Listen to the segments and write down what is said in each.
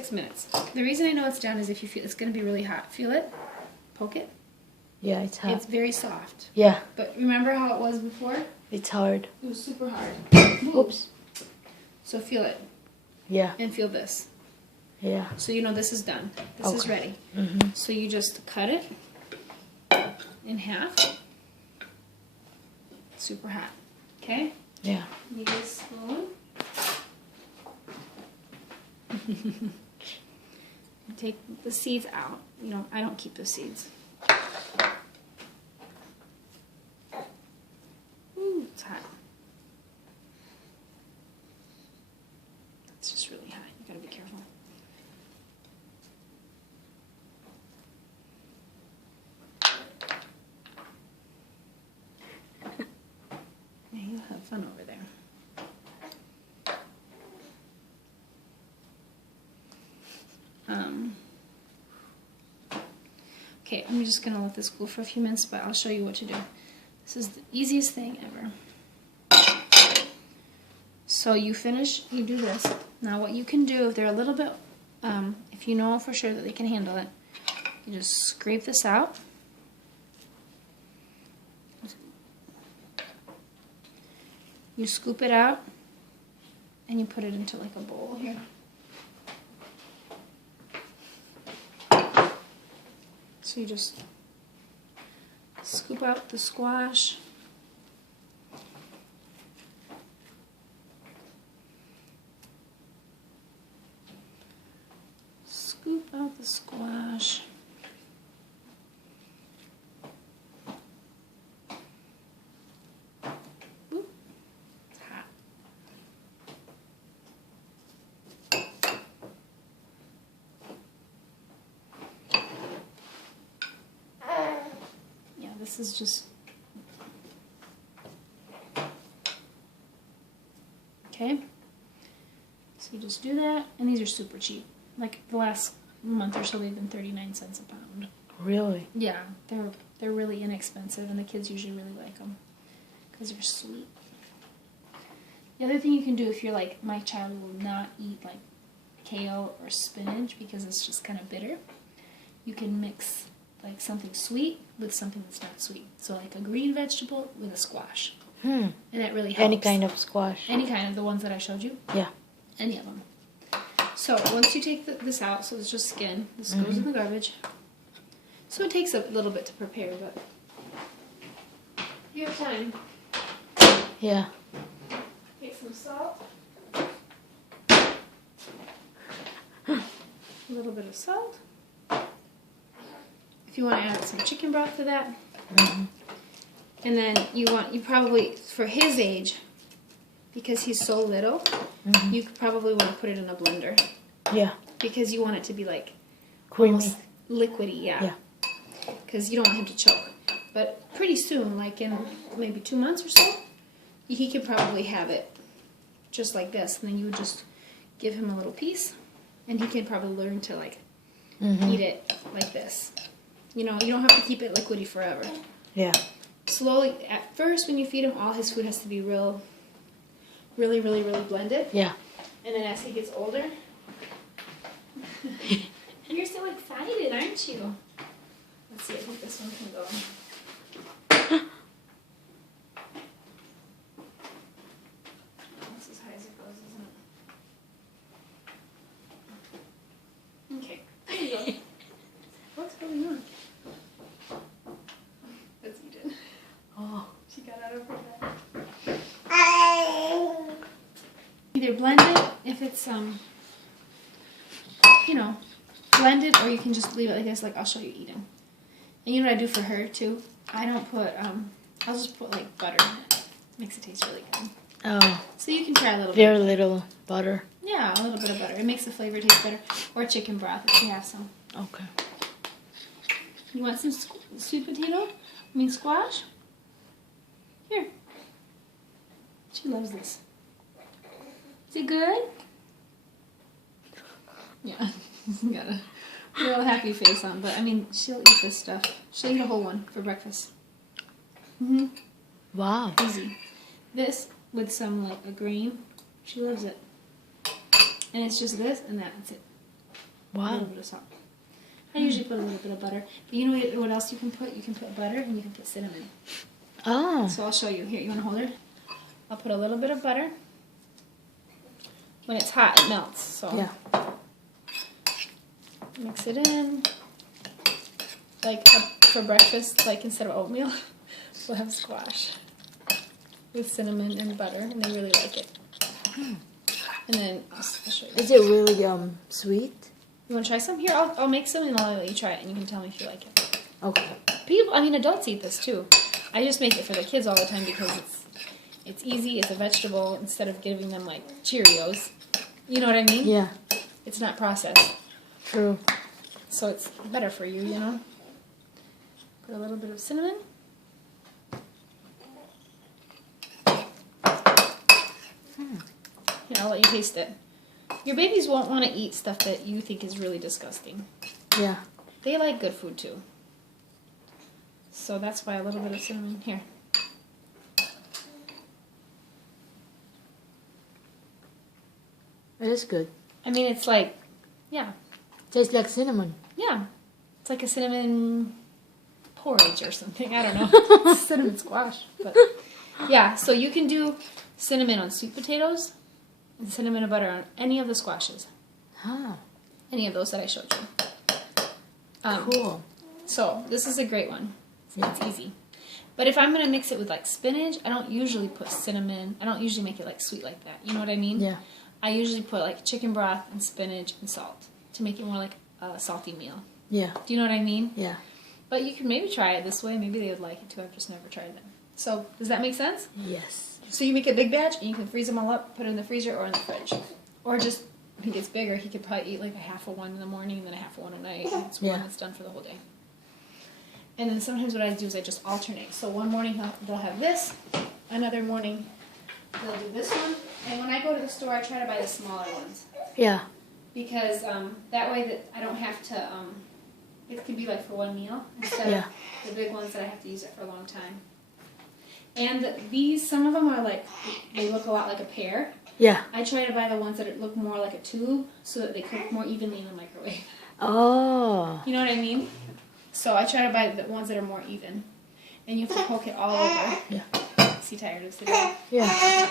6 minutes. The reason I know it's done is if you feel it's going to be really hot. Feel it? Poke it? Yeah, it's hot. It's very soft. Yeah. But remember how it was before? It's hard. It was super hard. Oops. So feel it. Yeah. And feel this. Yeah. So you know this is done. This is ready. Mm-hmm. So you just cut it in half. Super hot. Okay? Yeah. You get a spoon. Take the seeds out. You know, I don't keep the seeds. Ooh, it's hot. It's just really hot. You gotta be careful. Yeah, you'll have fun over there. Okay, I'm just going to let this cool for a few minutes, but I'll show you what to do. This is the easiest thing ever. So you finish, you do this. Now what you can do, if they're a little bit, if you know for sure that they can handle it, you just scrape this out. You scoop it out, and you put it into like a bowl here. So you just scoop out the squash. Scoop out the squash. Oop, it's hot. Yeah, this is just okay. So you just do that, and these are super cheap. Like the last month or so, they've been 39 cents a pound. Really? Yeah, they're really inexpensive, and the kids usually really like them because they're sweet. The other thing you can do if you're like my child will not eat like kale or spinach because it's just kind of bitter, you can mix like something sweet with something that's not sweet. So like a green vegetable with a squash. And that really helps. Any kind of squash. Any kind of the ones that I showed you? Yeah. Any of them. So once you take this out, so it's just skin, this goes in the garbage. So it takes a little bit to prepare, but you have time. Yeah. Take some salt. A little bit of salt. If you want to add some chicken broth to that. And then you probably, for his age, because he's so little, you could probably want to put it in a blender. Yeah. Because you want it to be like Creamy. almost liquidy, yeah. Because you don't want him to choke. But pretty soon, like in maybe 2 months or so, he could probably have it just like this. And then you would just give him a little piece, and he can probably learn to like eat it like this. You know, you don't have to keep it liquidy forever. Yeah. Slowly, at first when you feed him, all his food has to be really, really blended. Yeah. And then as he gets older, you're so excited, aren't you? Let's see, I think this one can go. That's as high as it goes, isn't it? Okay, there you go. What's going on? That's Eden. Oh. She got out of her bed. Either blend it if it's you know, blend it, or you can just leave it like this, like I'll show you eating. And you know what I do for her too? I don't put I'll just put like butter in it. Makes it taste really good. Oh. So you can try a little bit. Very little butter. Yeah, a little bit of butter. It makes the flavor taste better. Or chicken broth if you have some. Okay. You want some sweet potato? Squash? Here. She loves this. Is it good? Yeah. Got a real happy face on, but she'll eat this stuff. She'll eat a whole one for breakfast. Wow. Easy. This with some like a grain. She loves it. And it's just this and that's it. A Wow. little bit of salt. I usually put a little bit of butter. But you know what else you can put? You can put butter and you can put cinnamon. Oh. So I'll show you. Here, you want to hold it? I'll put a little bit of butter. When it's hot, it melts. So Yeah. mix it in. Like for breakfast, like instead of oatmeal, we'll have squash with cinnamon and butter, and they really like it. And then I'll show you. Is it really sweet? You want to try some? Here, I'll make some and I'll let you try it, and you can tell me if you like it. Okay. Adults eat this too. I just make it for the kids all the time because it's easy. It's a vegetable instead of giving them like Cheerios. You know what I mean? Yeah. It's not processed, True. so it's better for you. You know. Put a little bit of cinnamon. Here, I'll let you taste it. Your babies won't want to eat stuff that you think is really disgusting. Yeah. They like good food too. So that's why a little bit of cinnamon. Here. It is good. I mean, it's like, yeah. Tastes like cinnamon. Yeah. It's like a cinnamon porridge or something. I don't know. Cinnamon squash. But yeah, so you can do cinnamon on sweet potatoes and cinnamon and butter on any of the squashes. Oh. Any of those that I showed you. Cool. So this is a great one. Yeah. It's easy. But if I'm going to mix it with like spinach, I don't usually put cinnamon. I don't usually make it like sweet like that. You know what I mean? Yeah. I usually put like chicken broth and spinach and salt to make it more like a salty meal. Yeah. Do you know what I mean? Yeah. But you can maybe try it this way. Maybe they would like it too. I've just never tried them. So does that make sense? Yes. So you make a big batch and you can freeze them all up, put it in the freezer or in the fridge. Or just, if he gets bigger, he could probably eat like a half of one in the morning and then a half of one at night. And it's one Yeah. that's done for the whole day. And then sometimes what I do is I just alternate. So one morning they'll have this, another morning they'll do this one. And when I go to the store, I try to buy the smaller ones. Yeah. Because that way that I don't have to, it could be like for one meal instead Yeah. of the big ones that I have to use it for a long time. And these, some of them are like, they look a lot like a pear. Yeah. I try to buy the ones that look more like a tube so that they cook more evenly in the microwave. Oh. You know what I mean? So I try to buy the ones that are more even. And you have to poke it all over. Yeah. See, tired of sitting there. Yeah.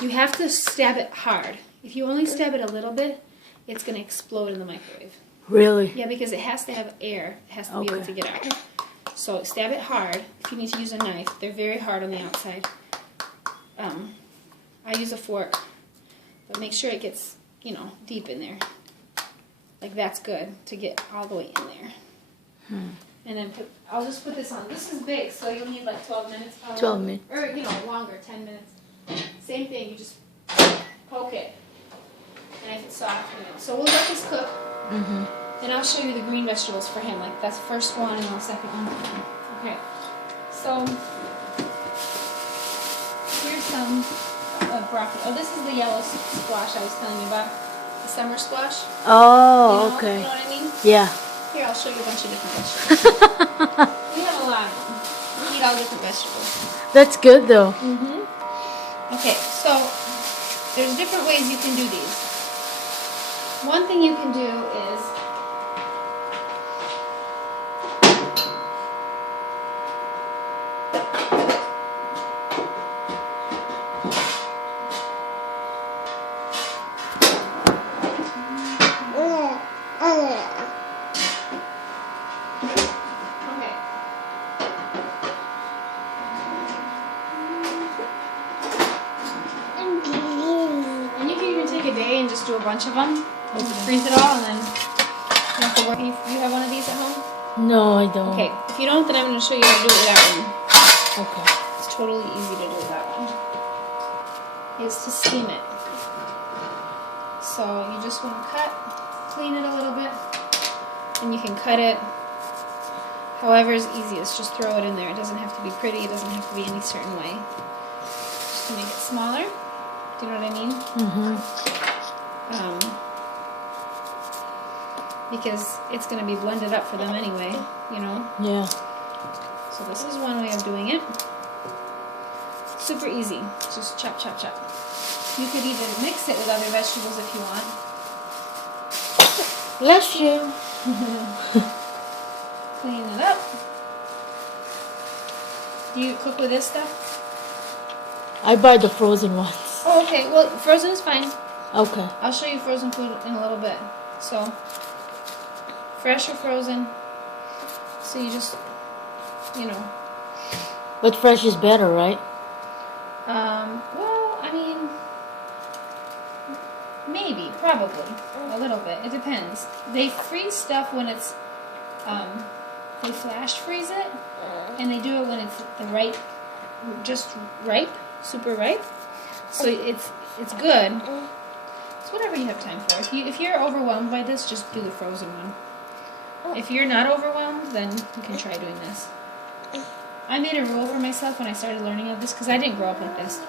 You have to stab it hard. If you only stab it a little bit, it's going to explode in the microwave. Really? Yeah, because it has to have air. It has to be able Okay. to get out. So stab it hard. If you need to use a knife, they're very hard on the outside. I use a fork, but make sure it gets, deep in there. Like that's good to get all the way in there. And then I'll just put this on. This is big, so you'll need like 12 minutes probably. 12 minutes. Or, longer, 10 minutes. Same thing, you just poke it. And if it's soft, So we'll let this cook. Mm-hmm. And I'll show you the green vegetables for him. Like that's the first one and the second one. Okay. So here's some broccoli. Oh, this is the yellow squash I was telling you about. The summer squash. Oh, okay. You know what I mean? Yeah. Here, I'll show you a bunch of different vegetables. We have a lot of them. We eat all different vegetables. That's good though. Mm-hmm. Okay, so there's different ways you can do these. One thing you can do is a day and just do a bunch of them. Freeze it all and then you have to work. You have one of these at home? No, I don't. Okay, if you don't, then I'm going to show you how to do it without one. Okay. It's totally easy to do without one. Is to steam it. So you just want to clean it a little bit, and you can cut it however is easiest. Just throw it in there. It doesn't have to be pretty. It doesn't have to be any certain way. Just to make it smaller. Do you know what I mean? Mm-hmm. Because it's going to be blended up for them anyway, Yeah. So this is one way of doing it. Super easy. Just chop, chop, chop. You could even mix it with other vegetables if you want. Bless you. Clean it up. Do you cook with this stuff? I buy the frozen ones. Oh, okay. Well, frozen is fine. Okay. I'll show you frozen food in a little bit. So, fresh or frozen. So you just, you know. But fresh is better, right? Well, I mean, maybe, probably, a little bit. It depends. They freeze stuff when it's, they flash freeze it, and they do it when it's the right, just ripe, super ripe. So it's good. It's whatever you have time for. If you're overwhelmed by this, just do the frozen one. If you're not overwhelmed, then you can try doing this. I made a rule for myself when I started learning of this, because I didn't grow up like this,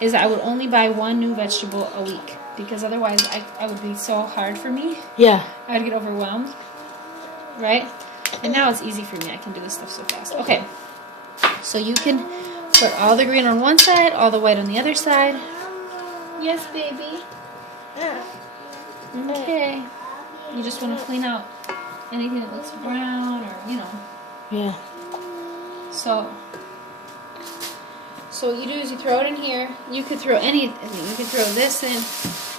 is I would only buy one new vegetable a week, because otherwise I would be so hard for me. Yeah. I would get overwhelmed, right? And now it's easy for me. I can do this stuff so fast. Okay, so you can put all the green on one side, all the white on the other side. Yes, baby. Okay. You just want to clean out anything that looks brown or, you know. Yeah. So what you do is you throw it in here. You could throw anything. You could throw this in.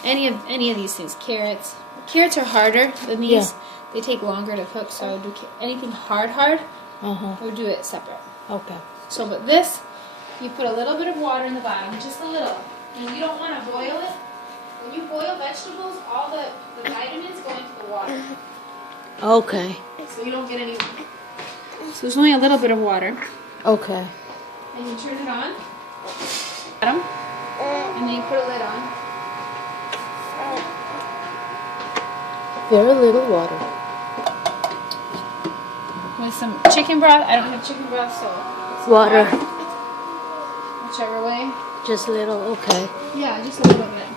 Any of these things. Carrots. Carrots are harder than these. Yeah. They take longer to cook. So I would do anything hard. I would do it separate. Okay. So, but this, you put a little bit of water in the bottom, just a little. And you don't want to boil it. When you boil vegetables, all the vitamins go into the water. Okay. So you don't get any. So there's only a little bit of water. Okay. And you turn it on. Bottom. And then you put a lid on. Very little water. With some chicken broth. I don't have chicken broth, so it's Water. Whichever way. Just little. Okay. Yeah, just a little bit.